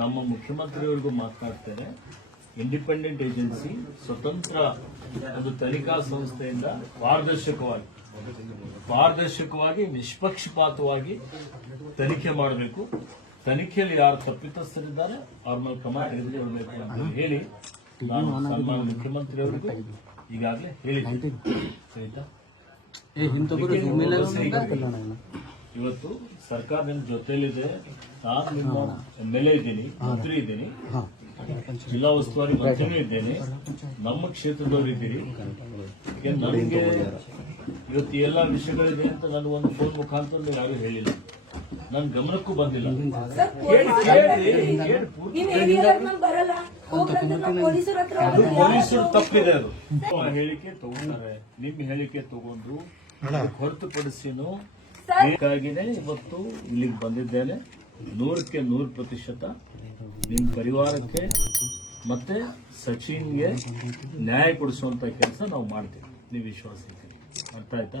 ನಮ್ಮ ಮುಖ್ಯಮಂತ್ರಿಯವರಿಗೂ ಮಾತನಾಡ್ತೇನೆ. Independent agency, ಸ್ವತಂತ್ರ ಒಂದು ತನಿಖಾ ಸಂಸ್ಥೆಯಿಂದ ಪಾರದರ್ಶಕವಾಗಿ ನಿಷ್ಪಕ್ಷಪಾತವಾಗಿ ತನಿಖೆ ಮಾಡಬೇಕು. ತನಿಖೆಯಲ್ಲಿ ಯಾರು ತಪ್ಪಿತಸ್ಥರಿದ್ದಾರೆ ಅವ್ರ ಮೇಲೆ ಕ್ರಮ ತೆಗೆದುಕೊಳ್ಳಬೇಕು ಅಂತ ಹೇಳಿ ನಾನು ಸನ್ಮಾನ್ಯ ಮುಖ್ಯಮಂತ್ರಿಯವರಿಗೂ ಈಗಾಗಲೇ ಹೇಳಿದ್ದೆ. ಸರಿತಾ? ಇವತ್ತು ಸರ್ಕಾರ ನಿಮ್ಮ ಜೊತೆಲಿದೆ. ನಾನು ನಿಮ್ಮ MLA ಇದ್ದೀನಿ, ಮಂತ್ರಿ ಇದ್ದೀನಿ, ಜಿಲ್ಲಾ ಉಸ್ತುವಾರಿ ಮಂತ್ರಿನೂ ಇದ್ದೇನೆ, ನಮ್ಮ ಕ್ಷೇತ್ರದವರು ಇದ್ದೀರಿ. ನನಗೆ ಇವತ್ತು ಎಲ್ಲ ವಿಷಯಗಳಿದೆ ಅಂತ ನನಗೆ ಒಂದು ಫೋನ್ ಮುಖಾಂತರ ಯಾರು ಹೇಳಿಲ್ಲ, ನನ್ನ ಗಮನಕ್ಕೂ ಬಂದಿಲ್ಲ. ಅದು ಪೊಲೀಸರು ತಪ್ಪಿದೆ. ಅದು ಹೇಳಿಕೆ ತಗೊಂಡಾರೆ, ನಿಮ್ಮ ಹೇಳಿಕೆ ತಗೊಂಡು ಹೊರತುಪಡಿಸಿನೂ ಬೇಕಾಗಿನೇ ಇವತ್ತು ಇಲ್ಲಿಗೆ ಬಂದಿದ್ದೇನೆ. 100ಕ್ಕೆ 100% ನಿಮ್ಮ ಪರಿವಾರಕ್ಕೆ ಮತ್ತೆ ಸಚಿನ್ಗೆ ನ್ಯಾಯ ಕೊಡಿಸುವಂತ ಕೆಲಸ ನಾವು ಮಾಡ್ತೀವಿ. ನೀವು ವಿಶ್ವಾಸ ಇದ್ದೀರಿ. ಅರ್ಥ ಆಯ್ತಾ?